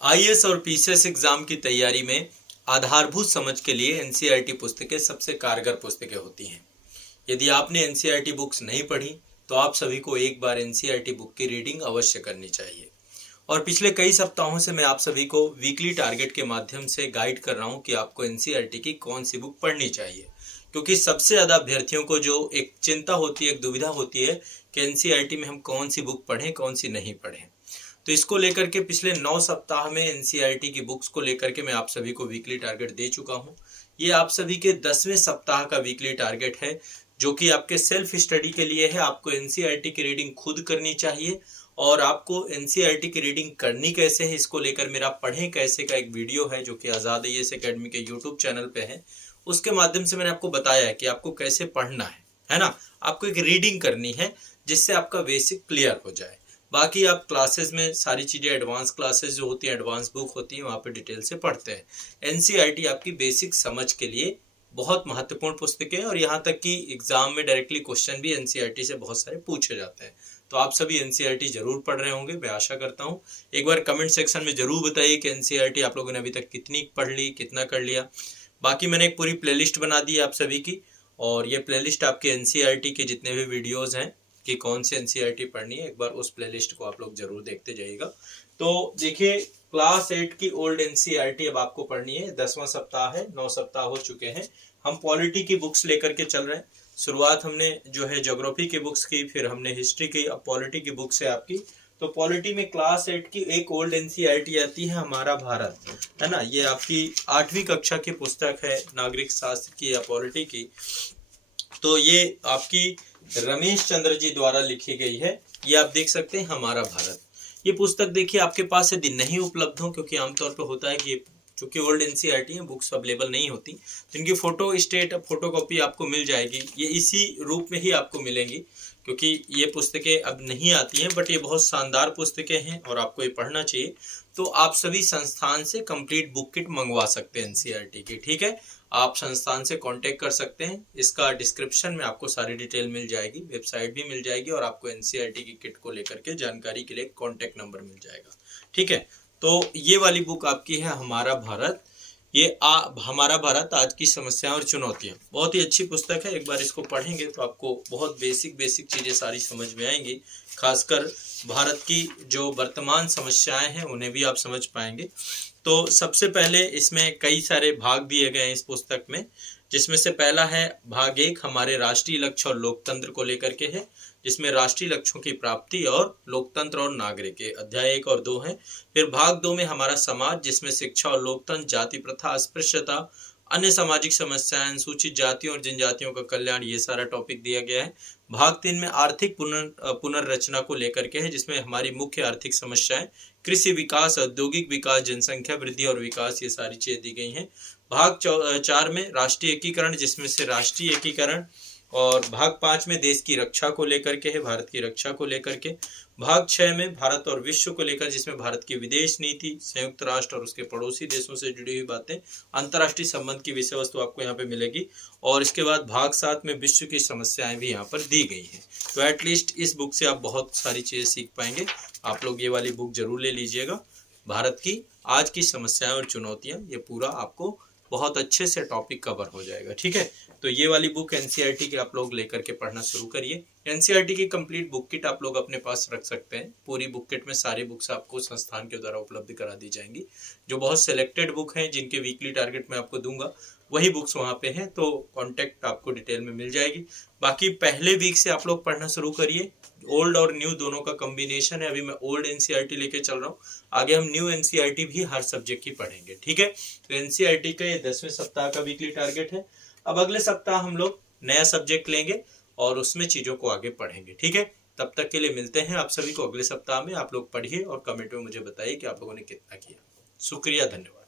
IAS और PCS exam की तैयारी में आधारभूत समझ के लिए एनसीईआरटी पुस्तकें सबसे कारगर पुस्तकें होती हैं। यदि आपने एनसीईआरटी बुक्स नहीं पढ़ी तो आप सभी को एक बार एनसीईआरटी बुक की रीडिंग अवश्य करनी चाहिए। और पिछले कई सप्ताहों से मैं आप सभी को वीकली टारगेट के माध्यम से गाइड कर रहा हूं कि आपको एनसीईआरटी की कौन सी बुक पढ़नी चाहिए, क्योंकि सबसे ज़्यादा अभ्यर्थियों को जो एक चिंता होती है, एक दुविधा होती है कि एनसीईआरटी में हम कौन सी बुक पढ़ें, कौन सी नहीं पढ़ें। तो इसको लेकर के पिछले 9 सप्ताह में एनसीईआरटी की बुक्स को लेकर के मैं आप सभी को वीकली टारगेट दे चुका हूं। ये आप सभी के 10वें सप्ताह का वीकली टारगेट है, जो कि आपके सेल्फ स्टडी के लिए है। आपको एनसीईआरटी की रीडिंग खुद करनी चाहिए और आपको एनसीईआरटी की रीडिंग करनी कैसे है, इसको लेकर मेरा पढ़ें कैसे का एक वीडियो है जो कि आज़ाद आईएएस एकेडमी के यूट्यूब चैनल पे है। उसके माध्यम से मैंने आपको बताया है कि आपको कैसे पढ़ना है ना। आपको एक रीडिंग करनी है जिससे आपका बेसिक क्लियर हो जाए। बाकी आप क्लासेस में सारी चीज़ें, एडवांस क्लासेस जो होती हैं, एडवांस बुक होती हैं, वहाँ पे डिटेल से पढ़ते हैं। एनसीईआरटी आपकी बेसिक समझ के लिए बहुत महत्वपूर्ण पुस्तक है और यहाँ तक कि एग्जाम में डायरेक्टली क्वेश्चन भी एनसीईआरटी से बहुत सारे पूछे जाते हैं। तो आप सभी एनसीईआरटी जरूर पढ़ रहे होंगे, मैं आशा करता हूँ। एक बार कमेंट सेक्शन में जरूर बताइए कि एनसीईआरटी आप लोगों ने अभी तक कितनी पढ़ ली, कितना कर लिया। बाकी मैंने एक पूरी प्लेलिस्ट बना दी है आप सभी की, और ये प्लेलिस्ट आपके एनसीईआरटी के जितने भी वीडियोज़ हैं कि कौन सी एनसीईआरटी पढ़नी है, एक बार उस प्लेलिस्ट को आप लोग जरूर देखते जाइएगा। तो देखिए, क्लास 8 की ओल्ड एनसीईआरटी अब आपको पढ़नी है। 10वां सप्ताह है, 9 सप्ताह हो चुके हैं। हम पॉलिटी की बुक्स लेकर के चल रहे हैं। शुरुआत हमने जो है ज्योग्राफी की बुक्स की, फिर हमने हिस्ट्री की, अब पॉलिटी की बुक्स है आपकी। तो पॉलिटी में क्लास 8 की एक ओल्ड एनसीईआरटी आती है, हमारा भारत, है ना। ये आपकी 8वीं कक्षा की पुस्तक है, नागरिक शास्त्र की या पॉलिटी की। तो ये आपकी रमेश चंद्र जी द्वारा लिखी गई है। ये आप देख सकते हैं, हमारा भारत। ये पुस्तक देखिए आपके पास यदि नहीं उपलब्ध हो, क्योंकि आमतौर पे होता है कि चूंकि ओल्ड एनसीईआरटी है, बुक्स अवेलेबल नहीं होती, तो इनकी फोटो स्टेट फोटो कॉपी आपको मिल जाएगी। ये इसी रूप में ही आपको मिलेंगी, क्योंकि ये पुस्तकें अब नहीं आती हैं, बट ये बहुत शानदार पुस्तकें हैं और आपको ये पढ़ना चाहिए। तो आप सभी संस्थान से कंप्लीट बुक किट मंगवा सकते हैं एनसीईआरटी की, ठीक है। आप संस्थान से कांटेक्ट कर सकते हैं। इसका डिस्क्रिप्शन में आपको सारी डिटेल मिल जाएगी, वेबसाइट भी मिल जाएगी, और आपको एनसीईआरटी की किट को लेकर के जानकारी के लिए कांटेक्ट नंबर मिल जाएगा, ठीक है। तो ये वाली बुक आपकी है, हमारा भारत। ये हमारा भारत, आज की समस्याएं और चुनौतियां, बहुत ही अच्छी पुस्तक है। एक बार इसको पढ़ेंगे तो आपको बहुत बेसिक चीज़ें सारी समझ में आएंगी। खासकर भारत की जो वर्तमान समस्याएं हैं उन्हें भी आप समझ पाएंगे। तो सबसे पहले इसमें कई सारे भाग दिए गए हैं इस पुस्तक में, जिसमें से पहला है भाग 1, हमारे राष्ट्रीय लक्ष्य और लोकतंत्र को लेकर के है, जिसमें राष्ट्रीय लक्ष्यों की प्राप्ति और लोकतंत्र और नागरिक के अध्याय 1 और 2 हैं। फिर भाग 2 में हमारा समाज, जिसमें शिक्षा और लोकतंत्र, जाति प्रथा, अस्पृश्यता, अन्य सामाजिक समस्याएं, अनुसूचित जातियों और जनजातियों का कल्याण, ये सारा टॉपिक दिया गया है। भाग 3 में आर्थिक पुनर्रचना को लेकर के है, जिसमें हमारी मुख्य आर्थिक समस्याएं, कृषि विकास, औद्योगिक विकास, जनसंख्या वृद्धि और विकास, ये सारी चीजें दी गई हैं। भाग 4 में राष्ट्रीय एकीकरण, जिसमें से राष्ट्रीय एकीकरण, और भाग 5 में देश की रक्षा को लेकर के है, भारत की रक्षा को लेकर के। भाग 6 में भारत और विश्व को लेकर, जिसमें भारत की विदेश नीति, संयुक्त राष्ट्र और उसके पड़ोसी देशों से जुड़ी हुई बातें, अंतर्राष्ट्रीय संबंध की विषय वस्तु आपको यहाँ पे मिलेगी। और इसके बाद भाग 7 में विश्व की समस्याएं भी यहाँ पर दी गई हैं। तो एटलीस्ट इस बुक से आप बहुत सारी चीजें सीख पाएंगे। आप लोग ये वाली बुक जरूर ले लीजिएगा, भारत की आज की समस्याएं और चुनौतियां। ये पूरा आपको बहुत अच्छे से टॉपिक कवर हो जाएगा, ठीक है। तो ये वाली बुक एनसीईआरटी की आप लोग लेकर के पढ़ना शुरू करिए। एनसीईआरटी की कंप्लीट बुक किट आप लोग अपने पास रख सकते हैं। पूरी बुक किट में सारी बुक्स आपको संस्थान के द्वारा उपलब्ध करा दी जाएंगी। जो बहुत सिलेक्टेड बुक हैं, जिनके वीकली टारगेट मैं आपको दूंगा, वही बुक्स वहाँ पे हैं। तो कॉन्टेक्ट आपको डिटेल में मिल जाएगी। बाकी पहले वीक से आप लोग पढ़ना शुरू करिए। ओल्ड और न्यू दोनों का कॉम्बिनेशन है। अभी मैं ओल्ड एनसीईआरटी लेके चल रहा हूँ, आगे हम न्यू एनसीईआरटी भी हर सब्जेक्ट की पढ़ेंगे, ठीक है। तो एनसीईआरटी का ये 10वें सप्ताह का वीकली टारगेट है। अब अगले सप्ताह हम लोग नया सब्जेक्ट लेंगे और उसमें चीजों को आगे पढ़ेंगे, ठीक है। तब तक के लिए मिलते हैं आप सभी को अगले सप्ताह में। आप लोग पढ़िए और कमेंट में मुझे बताइए कि आप लोगों ने कितना किया। शुक्रिया, धन्यवाद।